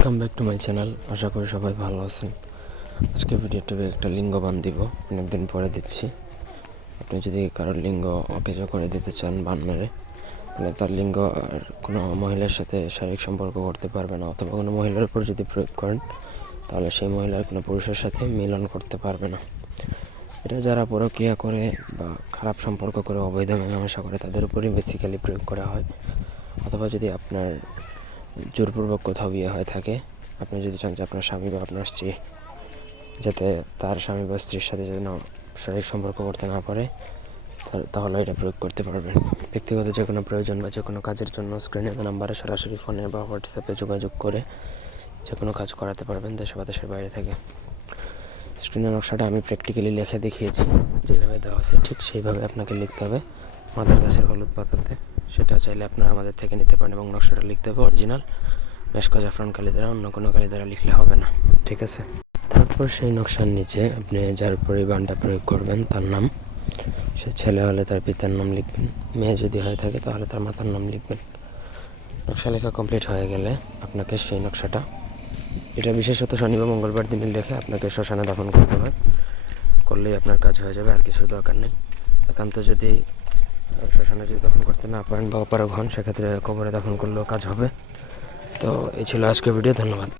Welcome back to my channel আশা করি সবাই ভালো আছেন। আজকে ভিডিওতে একটা লিঙ্গ বান দিব। অনেকদিন পরে দিচ্ছি। আপনি যদি কারোর লিঙ্গ অকেজ করে দিতে চান বান মেরে মানে তার লিঙ্গ আর কোনো মহিলার সাথে শারীরিক সম্পর্ক করতে পারবে না, অথবা কোনো মহিলার উপর যদি প্রয়োগ করেন, তাহলে সেই মহিলার কোনো পুরুষের সাথে মিলন করতে পারবে না। এটা যারা পরকীয়া করে বা খারাপ সম্পর্ক করে, অবৈধ মেলামেশা করে, তাদের উপরই বেসিক্যালি প্রয়োগ করা হয়। অথবা যদি আপনার জোরপূর্বক কোথাও বিয়ে হয়ে থাকে। আপনি যদি চান যে আপনার স্বামী বা আপনার স্ত্রী যাতে তার স্বামী বা স্ত্রীর সাথে যেন শারীরিক সম্পর্ক করতে না পারে তাহলে এটা প্রয়োগ করতে পারবেন। ব্যক্তিগত যে কোনো প্রয়োজন বা যে কোনো কাজের জন্য স্ক্রিনে নাম্বারে সরাসরি ফোনে বা হোয়াটসঅ্যাপে যোগাযোগ করে যে কোনো কাজ করাতে পারবেন দেশে বা দেশের বাইরে থেকে। স্ক্রিনের নকশাটা আমি প্র্যাকটিক্যালি লিখে দেখিয়েছি। যেভাবে দেওয়া আছে ঠিক সেইভাবে আপনাকে লিখতে হবে। মাদার গাছের হলুদ পাতাতে। সেটা চাইলে আপনারা আমাদের থেকে নিতে পারেন এবং নকশাটা লিখতে হবে অরিজিনাল। মেশকা জাফরান কালি দ্বারা, অন্য কোনো কালি দ্বারা লিখলে হবে না। ঠিক আছে? তারপর সেই নকশার নিচে আপনি যার পরিমাণটা প্রয়োগ করবেন তার নাম, সে ছেলে হলে তার পিতার নাম লিখবেন, মেয়ে যদি হয়ে থাকে তাহলে তার মাতার নাম লিখবেন। নকশা লেখা কমপ্লিট হয়ে গেলে আপনাকে সেই নকশাটা, এটা বিশেষত শনি বা মঙ্গলবার দিনে লেখে আপনাকে শ্মশানে দাফন করতে হয়। করলেই আপনার কাজ হয়ে যাবে, আর কিছু দরকার নেই। একান্ত যদি শ্মশানে যদি দাফন করতে না পারেন বা অপারগ হন, সেক্ষেত্রে কবরে দাফন করলেও কাজ হবে। তো এই ছিল আজকের ভিডিও, ধন্যবাদ।